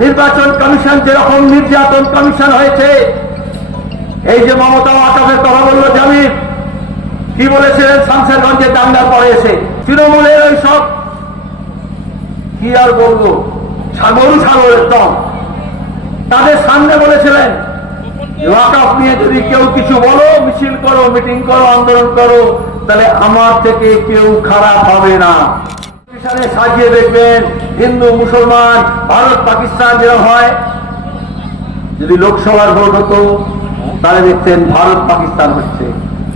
নির্বাচন কমিশন যেরকম নির্যাতন কমিশন হয়েছে, এই যে মমতা আকাশের কথা বলল জামির কি বলেছিলেন শামসেরগঞ্জে দাঙ্গার পরে এসে? তৃণমূলের ওই সব, কি আর বলব? সাগর সাগরের দম। তাদের সামনে বলেছিলেন ওয়াকআপ নিয়ে যদি কেউ কিছু বলো, মিছিল করো, মিটিং করো, আন্দোলন করো, তাহলে আমার থেকে কেউ খারাপ হবে না। পিছনে সাজিয়ে দেখবেন হিন্দু, মুসলমান, ভারত, পাকিস্তান যেরকম হয়। যদি লোকসভার ভোট হতো, তাহলে দেখতেন ভারত, পাকিস্তান হচ্ছে।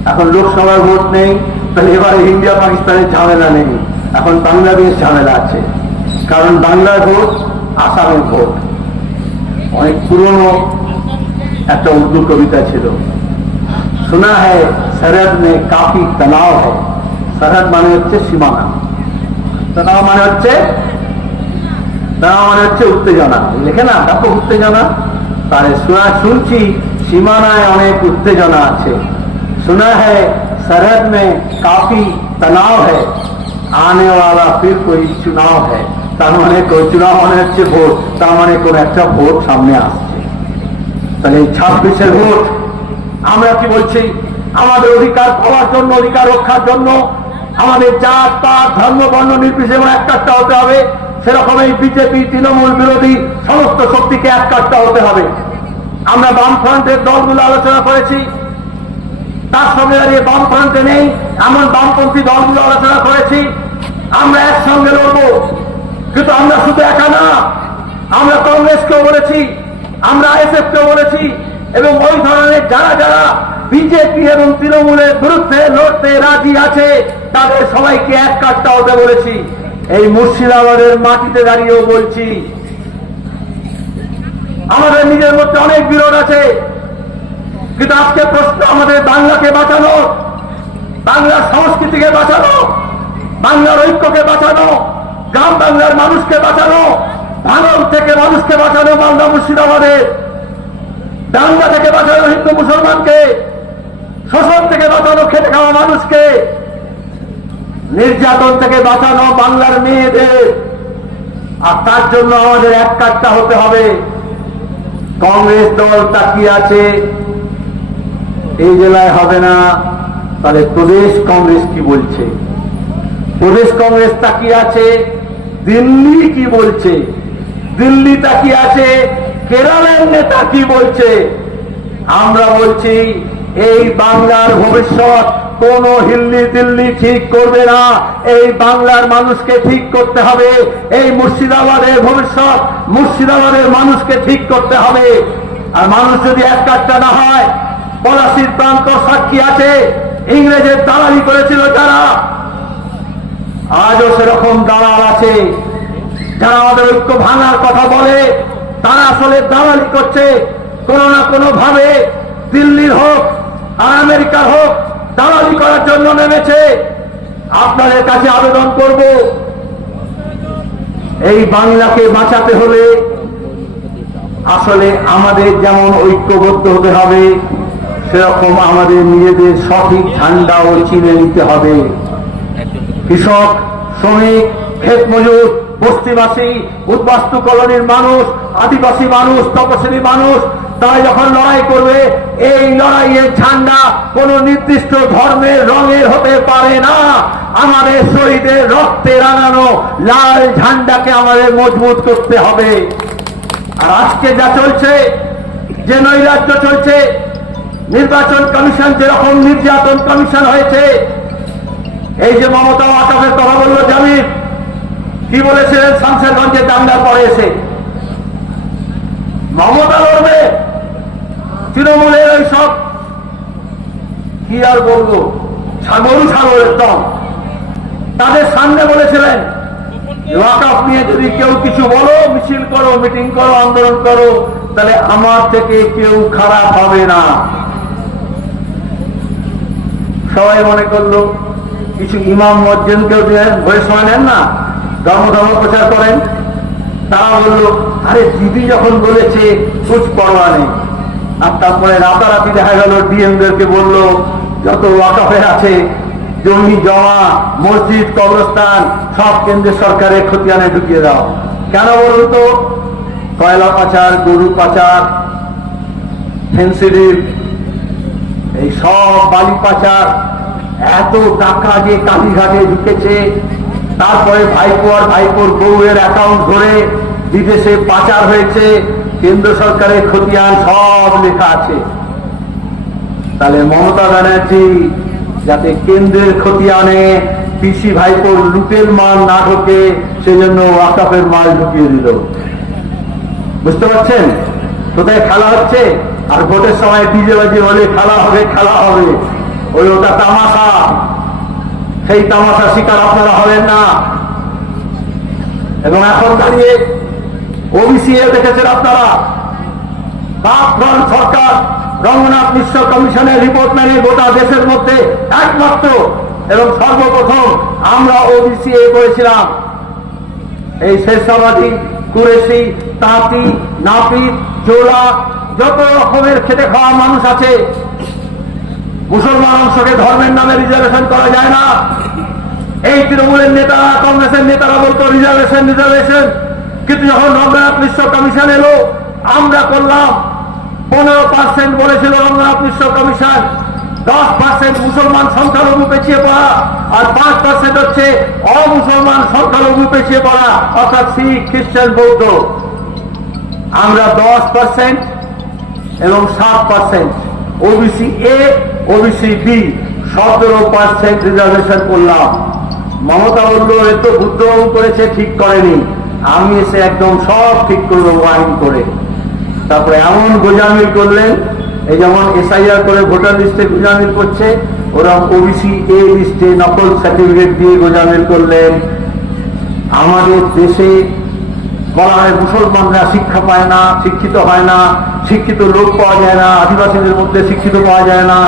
এখন লোকসভার ভোট নেই, তাহলে এবারে ইন্ডিয়া, পাকিস্তানের ঝামেলা নেই। এখন বাংলাদেশ ঝামেলা আছে। কারণ বাংলার ভোট আসামের ভোট। অনেক পুরনো একটা উর্দু কবিতা ছিল। শোনা হ্যায় সরহদ মে কাফি তনাও হয় সরহদ মানে হচ্ছে সীমানা। তানাও মানে হচ্ছে তানাও মানে হচ্ছে উত্তেজনা। লেখে না, দেখো উত্তেজনা। তাহলে শোনা শুনছি, সীমানায় অনেক উত্তেজনা আছে। শোনা হ্যাঁ তার মানে চুনাও মানে হচ্ছে ভোট। তার মানে কোন একটা ভোট সামনে আসছে। তাহলে ছাব্বিশের ভোট, আমরা কি বলছি? আমাদের অধিকার পাওয়ার জন্য, অধিকার রক্ষার জন্য আমাদের জাত, পাত, ধর্ম, বর্ণ, নির্বিশেষে এক কাজটা হতে হবে সেরকম এই বিজেপি, তৃণমূল, বিরোধী সমস্ত শক্তিকে এক কাজটা হতে হবে। আমরা বামফ্রন্টের দলগুলো আলোচনা করেছি। তার সঙ্গে দাঁড়িয়ে বামফ্রন্টে নেই, এমন বামপন্থী দলগুলো আলোচনা করেছি। আমরা একসঙ্গে লড়বো। কিন্তু আমরা শুধু একা না, আমরা কংগ্রেসকেও বলেছি, আমরা আইএসএফ কেও বলেছি, এবং ওই ধরনের যারা যারা বিজেপি এবং তৃণমূলের বিরুদ্ধে লড়তে রাজি আছে, তাদের সবাইকে এক কাজটা হতে বলেছি। এই মুর্শিদাবাদের মাটিতে দাঁড়িয়েও বলছি। আমাদের নিজের মধ্যে অনেক বিরোধ আছে, কিন্তু আজকে প্রশ্ন আমাদের বাংলাকে বাঁচানো, বাংলার সংস্কৃতিকে বাঁচানো, বাংলার ঐক্যকে বাঁচানো, গ্রাম বাংলার মানুষকে বাঁচানো ভাঙন থেকে মানুষকে বাঁচানো মালদা মুর্শিদাবাদের দাঙ্গা থেকে বাঁচানো হিন্দু মুসলমানকে শোষণ থেকে বাঁচানো, খেটে খাওয়া মানুষকে। নির্যাতন থেকে বাঁচানো বাংলার মেয়েদের। আর তার জন্য আমাদের এক কাজটা হতে হবে। কংগ্রেস দল তাকিয়ে আছে। এই জেলায় হবে না। তাহলে প্রদেশ কংগ্রেস কি বলছে? প্রদেশ কংগ্রেস তাকিয়ে আছে। দিল্লি কি বলছে? দিল্লি তাকিয়ে আছে। কেরলের নেতা কি বলছে? আমরা বলছি এই বাংলার ভবিষ্যৎ কোন হিল্লি দিল্লি ঠিক করবে না। এই বাংলার মানুষকে ঠিক করতে হবে। এই মুর্শিদাবাদের ভবিষ্যৎ মুর্শিদাবাদের মানুষকে ঠিক করতে হবে। আর মানুষ যদি এক কাজটা না হয়, পলাশির প্রান্ত সাক্ষী আছে। ইংরেজের দালালি করেছিল যারা, আজও সেরকম দালাল আছে। যারা আমাদের ঐক্য ভাঙার কথা বলে, তারা আসলে দালালি করছে। কোনো না কোনো ভাবে দিল্লির হোক আর আমেরিকার হোক, দালালি করার জন্য নেমেছে। আপনাদের কাছে আবেদন করব, এই বাংলাকে বাঁচাতে হলে আসলে আমাদের যেমন ঐক্যবদ্ধ হতে হবে, সেরকম আমাদের নিজেদের সঠিক ঝান্ডাও চিনে নিতে হবে। কৃষক, শ্রমিক, ক্ষেত মজুর, বস্তিবাসী, উদ্বাস্তু কলোনির মানুষ, আদিবাসী মানুষ, তপশিলি মানুষ তারা যখন লড়াই করবে, এই লড়াইয়ের ঝান্ডা কোন নির্দিষ্ট ধর্মের রঙের হতে পারে না। আমাদের শহীদের রক্তে রাঙানো লাল ঝান্ডাকে আমাদের মজবুত করতে হবে। আর আজকে যা চলছে, যে নৈরাজ্য চলছে, নির্বাচন কমিশন যেরকম নির্যাতন কমিশন হয়েছে, এই যে মমতা আকাশের কথা বলল জামির কি বলেছিলেন শামসেরগঞ্জে দাঙ্গার পরে এসে? মমতা লড়বে তৃণমূলের ওই সব, কি আর বলব? সাগরু সাগরের দম তাদের সামনে বলেছিলেন ওয়াকআপ নিয়ে যদি কেউ কিছু বলো, মিছিল করো মিটিং করো, আন্দোলন করো, তাহলে আমার থেকে কেউ খারাপ হবে না। সবাই মনে করল, কিছু ইমাম মজ্জেন কেউ ভয়ে সময় না, ধর্ম ধর্ম প্রচার করেন, তারা বলল, আরে দিদি যখন বলেছে, কুছ পরোয়া নেই। আর তারপরে রাতারাতি দেখা গেল, ডিএমদেরকে বলল, যত ওয়াকাফে আছে, জমি, জমা, মসজিদ, কবরস্থান, সব কেন্দ্র সরকারের খতিয়ানে ঢুকিয়ে দাও। কেন বলুন তো? কয়লা পাচার, গরু পাচার ফেন্সিডিল এই সব বালি পাচার, এত টাকা যে কালীঘাটে ঢুকেছে। তারপরে ভাইপো আর ভাইপোর বউয়ের অ্যাকাউন্ট ধরে বিদেশে পাচার হয়েছে। কেন্দ্র সরকারের খতিয়ান সব লেখা আছে। তাহলে মমতা ব্যানার্জি যাতে কেন্দ্রের খতিয়ানে পিসি ভাইপোর লুটের মাল না ঢোকে, সেজন্য ওয়াকাপের মাল ঢুকিয়ে দিল। বুঝতে পারছেন? কোথায় খেলা হচ্ছে? আর ভোটের সময় ডিজে বাজে হলে খেলা হবে খেলা হবে। ওই ওটা তামাশা। সেই তামাশা শিকার আপনারা হবেন না। এবং এখন দাঁড়িয়ে ওবিসি দেখেছেন আপনারা? বাপধন সরকার রঙ্গনাথ মিশ্র কমিশনের রিপোর্ট মেনে গোটা দেশের মধ্যে একমাত্র এবং সর্বপ্রথম আমরা ওবিসি এ করেছিলাম। এই শেষাবাদী কুরেশি, তাঁতি নাপিত জোলা, যত রকমের খেটে খাওয়া মানুষ আছে, মুসলমান অংশকে ধর্মের নামে রিজার্ভেশন করা যায় না। এই তৃণমূলের নেতারা, কংগ্রেসের নেতারা বলতো রিজার্ভেশন রিজার্ভেশন কিন্তু যখন রঙ্গনাথ মিশ্র কমিশন এলো, আমরা করলাম। পনেরো পার্সেন্ট বলেছিল রঙ্গনাথ মিশ্র কমিশন। দশ পার্সেন্ট মুসলমান সংখ্যালঘু পেছিয়ে পড়া আর পাঁচ পার্সেন্ট হচ্ছে অমুসলমান সংখ্যালঘু পেছিয়ে পড়া। অর্থাৎ শিখ, খ্রিস্টান, বৌদ্ধ। আমরা দশ পার্সেন্ট এবং সাত percent OBC A OBC B সতেরো পার্সেন্ট রিজার্ভেশন করলাম। মমতা বলল এ তো বুদ্ধবাবু করেছে, ঠিক করেনি। আমি এসে একদম সব ঠিক করব আইন করে। তারপরে এমন গোজামিল করলেন, এই যেমন এসআইআর করে ভোটার লিস্টে গোজামিল করছে, ওরা ওবিসি, এ লিস্টে নকল সার্টিফিকেট দিয়ে গোজামিল করলেন। আমাদের দেশে বলা হয় মুসলমানরা শিক্ষা পায় না, শিক্ষিত হয় না, শিক্ষিত লোক পাওয়া যায় না, আদিবাসীদের মধ্যে শিক্ষিত পাওয়া যায় না।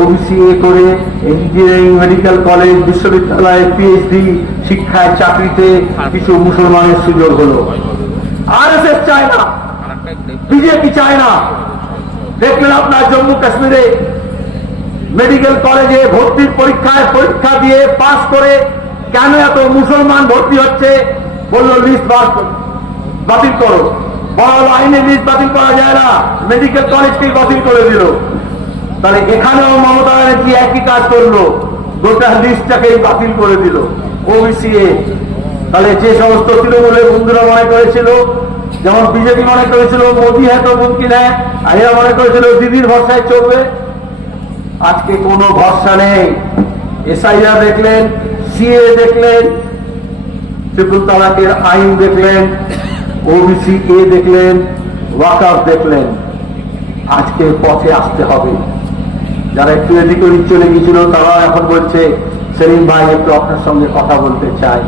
ওবিসি এ করে ইঞ্জিনিয়ারিং মেডিকেল কলেজ বিশ্ববিদ্যালয়ে পিএইচডি শিক্ষায় চাকরিতে কিছু মুসলমানের সুযোগ হলো। আর এস এস চায় না। বিজেপি চায় না। দেখলেন আপনার জম্মু কাশ্মীরে মেডিকেল কলেজে ভর্তির পরীক্ষায় পরীক্ষা দিয়ে পাস করে কেন এত মুসলমান ভর্তি হচ্ছে? বলল লিস্ট কর- বাতিল করো। বড় আইনে লিস্ট বাতিল করা যায় না। মেডিকেল কলেজকেই বাতিল করে দিল। তাহলে এখানেও মমতা ব্যানার্জি একই কাজ করল। গোটা লিস্টটাকেই বাতিল করে দিল। তাহলে যে সমস্ত তৃণমূলের বন্ধুরা মনে করেছিল, যেমন বিজেপি মনে করেছিল, মোদী হয়তো মুমকিন হ্যাঁ আর এরা মনে করেছিল, দিদির ভরসায় চলবে। আজকে কোনো ভরসা নেই। এসআইআর দেখলেন সিএ দেখলেন ট্রিপল তালাকের আইন দেখলেন ওবিসি এ দেখলেন ওয়াকার দেখলেন। আজকে পথে আসতে হবে। যারা একটু এদিক ওদিক চলে গেছিল তারা এখন বলছে সেলিম ভাই একটু আপনার সঙ্গে কথা বলতে চাই।